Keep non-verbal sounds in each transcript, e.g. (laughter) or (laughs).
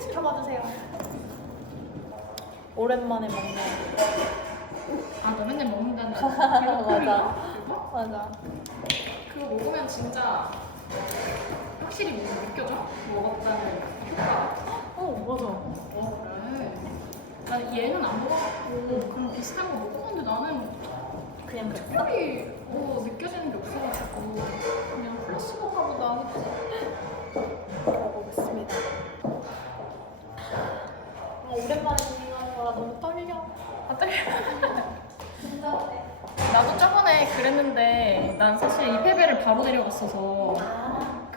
지켜봐 주세요. 오랜만에 먹는. 아, 너 맨날 먹는다는 (laughs) 맞아. 그거? 맞아. 그거 먹으면 진짜 확실히 뭔가 느껴져? 먹었다는 효과. 어 맞아. 어, 그래. 난 얘는 안 먹어봤고 그런 비슷한 거 먹어봤는데 나는 그냥 그래. 특별히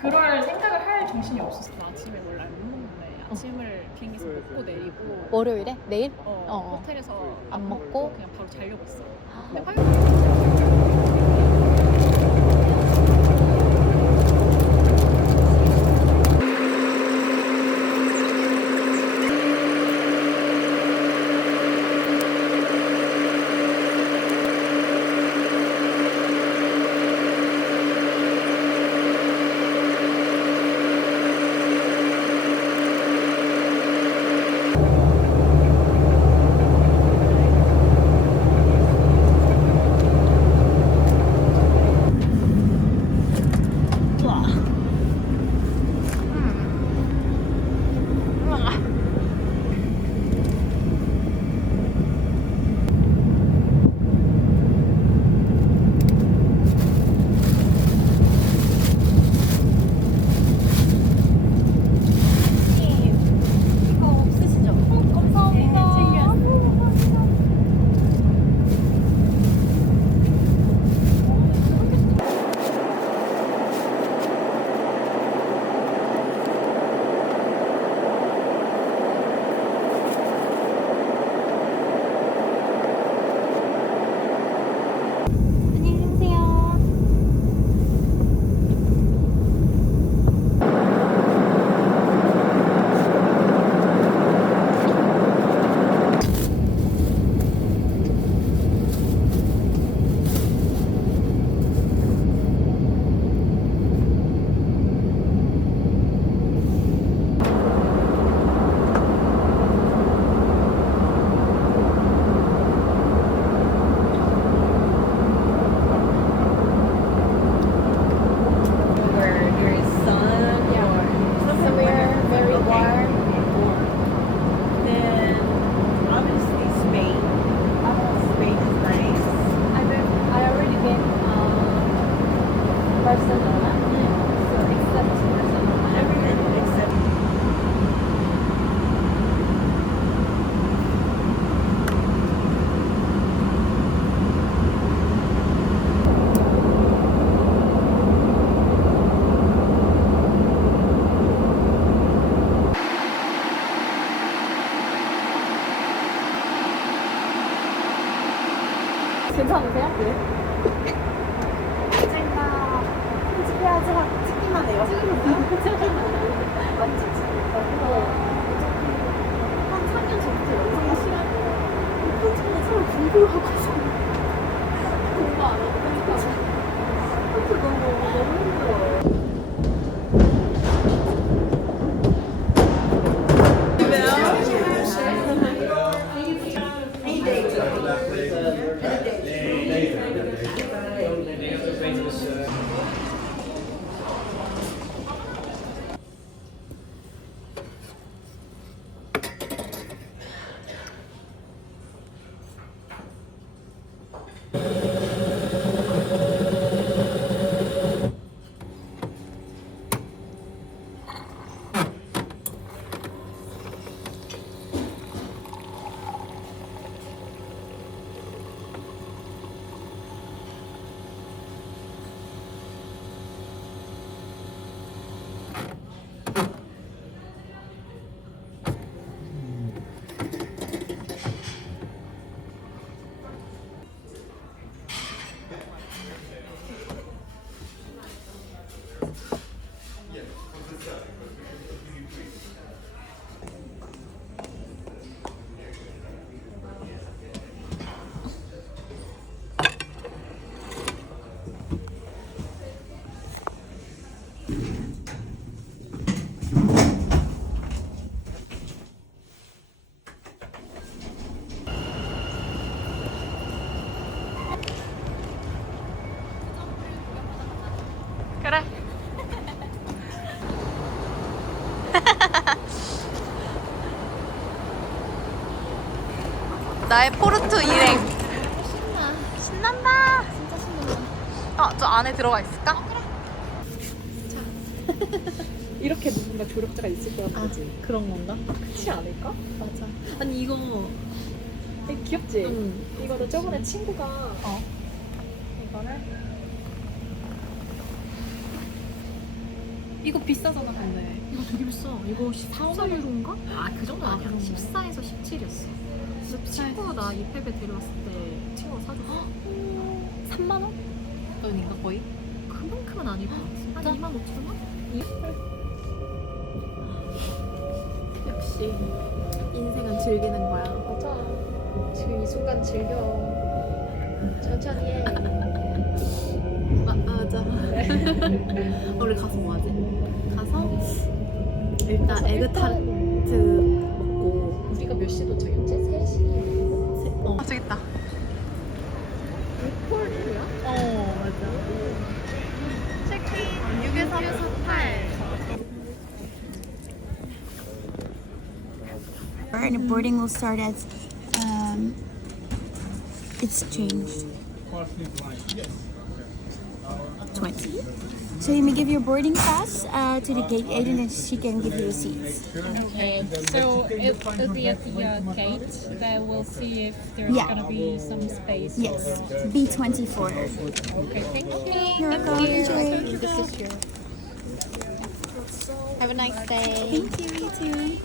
그럴 생각을 할 정신이 없었어. 아침에 원래 못 먹는데 아침을 비행기에서 먹고 내리고 월요일에? 내일? 어, 어. 호텔에서 안 먹고? 그냥 바로 자려고 했어. 아. 근데 화요일 이 나의 포르투 일행. 신나. 신난다. 진짜 신나. 아, 저 안에 들어가 있을까? (laughs) 이렇게 누군가 조력자가 있을 거란 아, 거지. 그런 건가? 그렇지 않을까? 맞아. 아니 이거 되게 귀엽지? 응. 이거는 저번에 친구가 어. 이거를 이거 비싸잖아 근데. 이거 되게 비싸. 이거 14유로인가? 아 그 정도 아니야. 그런가? 14에서 17이었어. 친구 나 이페베 데려왔을 때 친구가 사줬어. (gasps) 3만 원? 돈인가 거의? 그만큼은 아니고 한 2만 5천 원? 역시 인생은 즐기는 거야. 맞아. 지금 이 순간 즐겨. 천천히 해. 마, 맞아. (laughs) 우리 가서 뭐 하지? 가서 일단 에그타르트 먹고 우리가 몇 시 도착했지? 3시. 어, 아, 저기 있다. 폴이야? 어 맞아. 체크인 6에서 8. and boarding will start at um, it's changed 20 so you may give your boarding pass uh, to the gate agent and she can give you the seats Okay, so if it'll be at the uh, gate, then we'll see if there's Yeah. gonna be some space. yes b24 Okay, thank you. you're welcome enjoy This is your. Have a nice day. thank you you too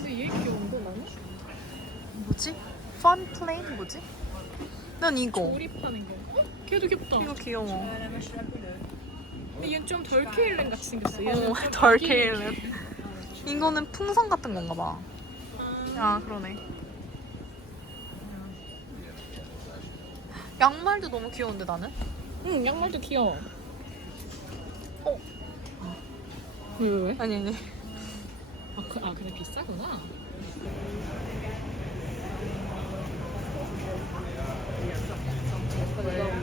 근데 얘 귀여운데 나는? 뭐지? 펀 플레인 뭐지? 난 이거. 조립하는 게. 어? 걔도 귀엽다. 이거 귀여워. 근데 얘는 좀 덜 케일렌 같이 생겼어. 얘는 어, 좀덜 아기 케일렛. 이거는 풍선 같은 건가 봐. 아, 그러네. 양말도 너무 귀여운데 나는? 응, 양말도 귀여워. 어? 왜, 왜, 왜? 아니 아니. 아, 그, 아 근데 비싸구나. 아,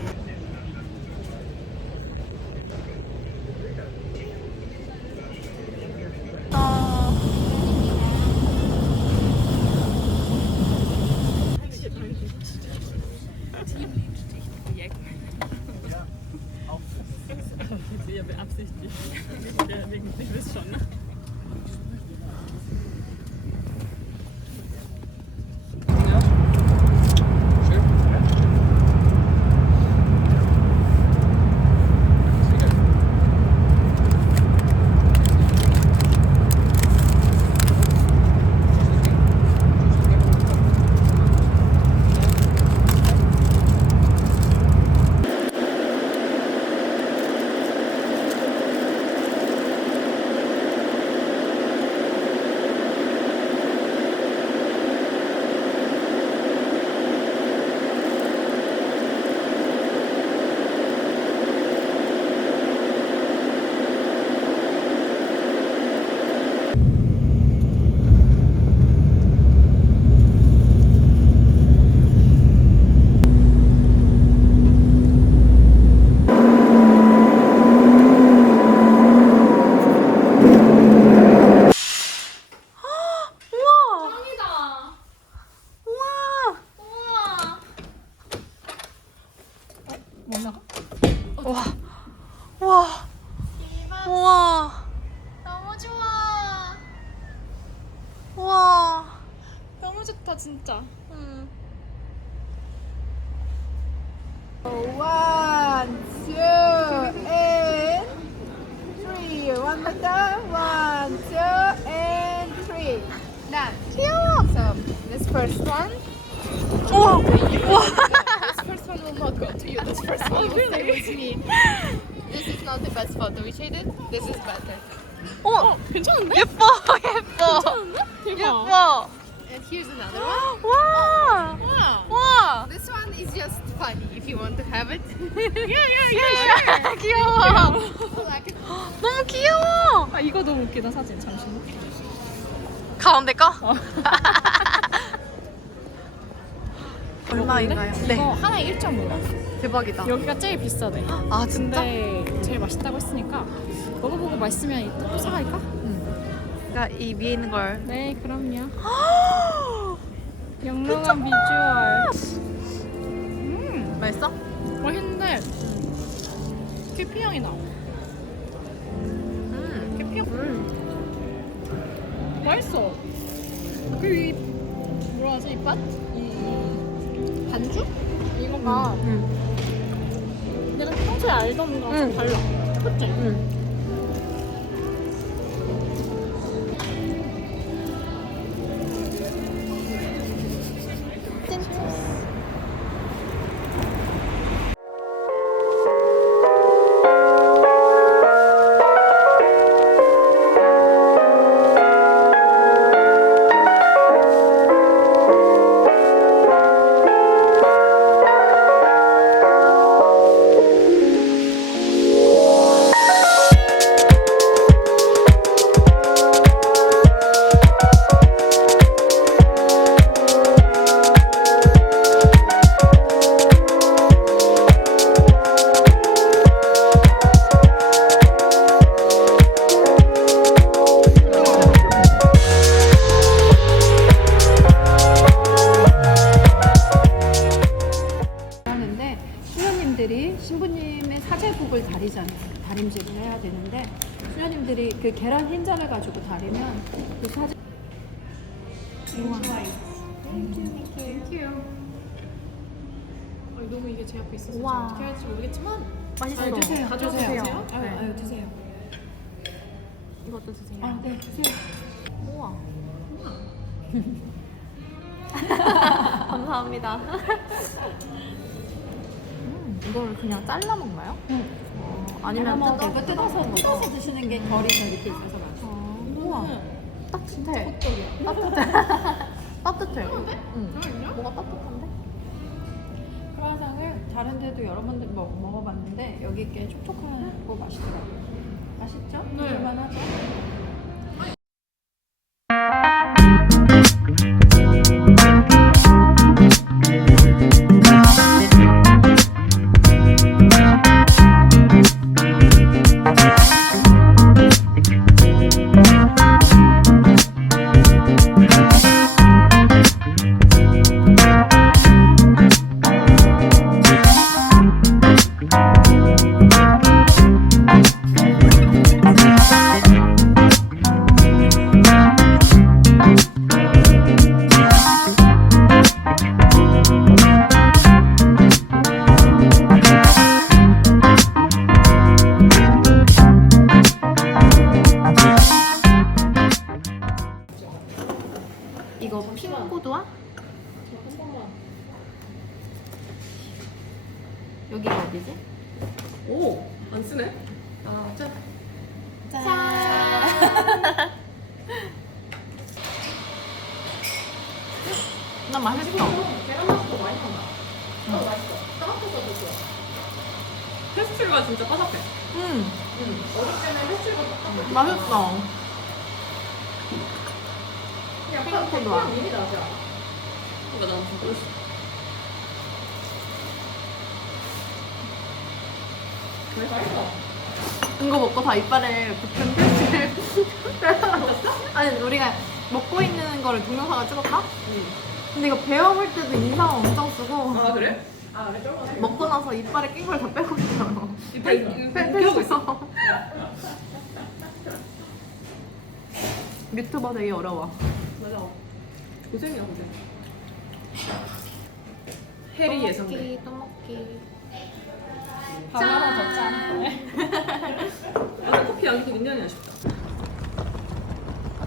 This is better. 어, 괜찮은데? 예뻐! 예뻐! 대박. 예뻐! And here's another one. (gasps) 와! 와. 와! This one is just funny if you want to have it. 귀여워. like 너무 귀여워. 아 이거 너무 웃기다 사진 잠시만. 가운데 거? (laughs) 얼마인가요? 이거 네. 하나에 1.5. 대박이다. 여기가 제일 비싸대. 아 진짜? 근데 제일 맛있다고 했으니까 먹어보고 맛있으면 이따 또 사갈까? 그러니까 이 위에 있는 걸. 네, 그럼요. (gasps) 영롱한 비주얼. 맛있어? 맛있는데 계피 향이 나. 음. 계피 향. 맛있어. 그이 뭐라 하지 이 밭? 이 반죽? 이거가 음. 내가 평소에 알던 거랑 좀 응. 달라. 그치? 음. 다림질을 해야 되는데 수녀님들이 그 계란 흰자를 가지고 다리면 그 사제 아니, 너무 이게 제 앞에 있어서 우와. 어떻게 할지 모르겠지만 맛있어. 아니, 드세요. 가져가세요. 드세요. 아유, 아유, 드세요. 이것도 드세요. 아, 네, 드세요. 우와. (laughs) 감사합니다. 음, 이걸 그냥 잘라 먹나요? 어, 아니면 뭐 뜯어? 뜯어서 뜯어서 드시는 게 결이 더 이렇게 있어서 맛있어요. 어, 우와. (laughs) 따뜻해. 겉절이야. (laughs) 따뜻해. 따뜻해요. 응. 그럼요? 뭐가 따뜻한데? 크라상을 다른 데도 여러 번 먹, 먹어봤는데 여기 게 촉촉하고 맛있더라고요. 맛있죠? 네. 먹을만하죠? 맛있어. 계란 맛도 많이 난다. 어, 맛있어. 따뜻해서 좋아. 페스츄리가 진짜 바삭해. 음, 응. 어릴 때는 페스츄리가 바삭해. 맛있어. 약간. 핑크한 미리 나지 않아? 그러니까 난 보고 있어. 왜 맛있어? 이거 먹고 다 이빨에 붙은 표시를 (laughs) 아니 우리가 먹고 있는 거를 동영상을 찍었다? 응. 근데 이거 배워볼 때도 인상 엄청 쓰고 아, 그래? 아, 그래? 먹고 나서 이빨에 낀 걸 다 빼고 있어 이빨 빼고 있어 유튜버 되게 어려워 맞아. 고생이야, 고생. 해리 예상돼. 또 먹기 밥 하나 더 짠. 아, 커피 양도 굉장히 아쉽다.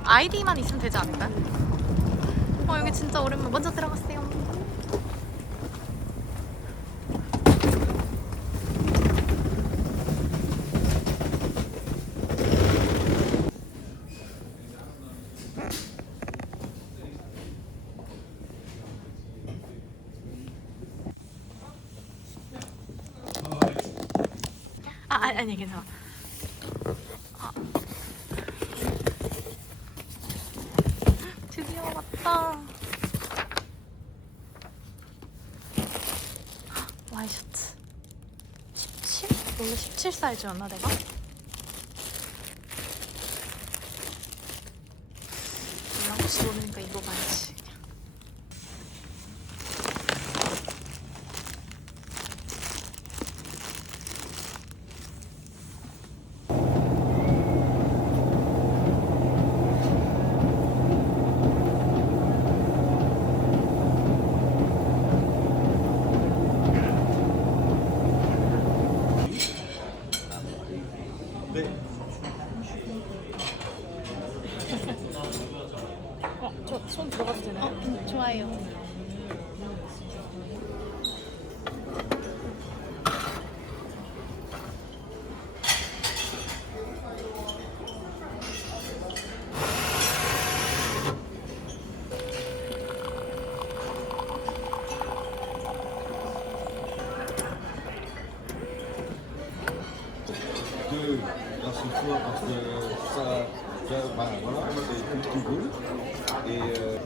아이디만 있으면 되지 않을까 아 여기 진짜 오랜만에 먼저 들어갔어요. 아, 아 아니 괜찮아. 17 사이즈였나 내가? Parce que ça, ça bah, voilà, c'est tout qui roule. Et euh,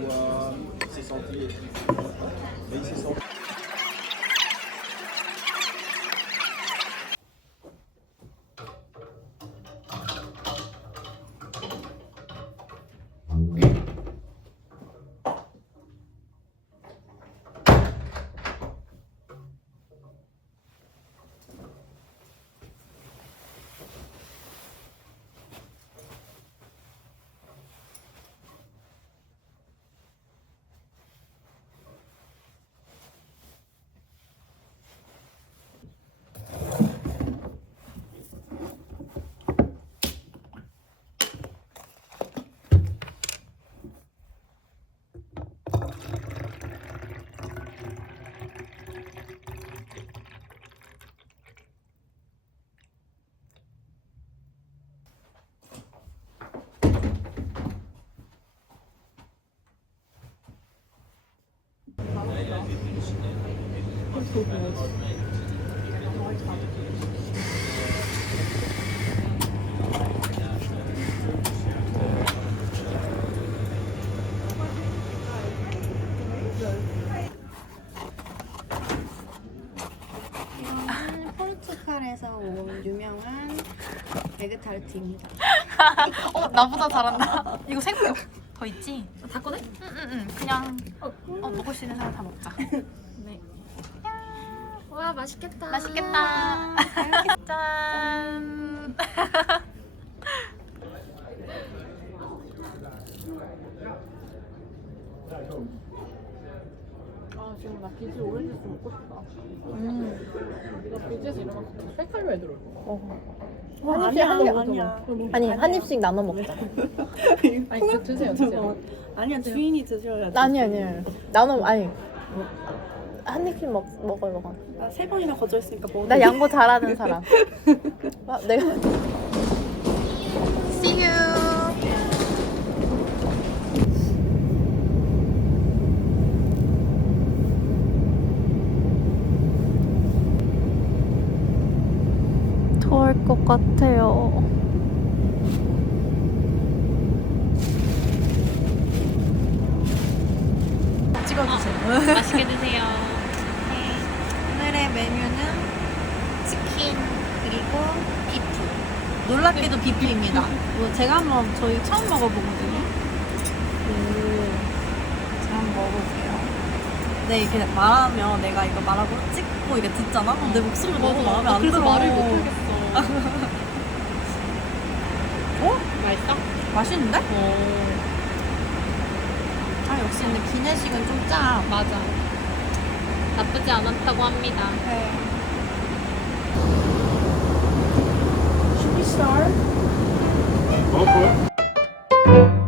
soit c'est senti. Mais il s'est senti. 이거는 포르투갈에서 온 유명한 에그 타르트입니다. (laughs) 어 나보다 잘한다. 이거 생각 더 있지? 다 꺼내? 응응응. 그냥 어, 먹을 수 있는 사람 다 먹자. (laughs) 네. 와 맛있겠다. 맛있겠다. (laughs) 짠. 아 지금 나 비즈 오렌지 주스 먹고 싶다. 음. 나 비즈에서 일어나서 뺄칼로에 들어. 아니야, 아니야. 아니 한 입씩 나눠 먹자. (laughs) 아니 그 드세요 드세요. 아니야, 주인이 드셔야 돼. 아니 아니 나눠 아니 한 입씩 먹 먹어 먹어. 나 세 번이나 거절했으니까 먹어. 나 양보 잘하는 사람. (laughs) 아, 내가 내 이렇게 말하면 내가 이거 말하고 찍고 이게 듣잖아? 어. 내 목소리가 너무 마음에 안 그래서 말을 못하겠어. 어? 맛있어? 맛있는데? 어. 아 역시 근데 기내식은 좀 짜. 맞아. 나쁘지 않았다고 합니다. 네. Should we start? Okay.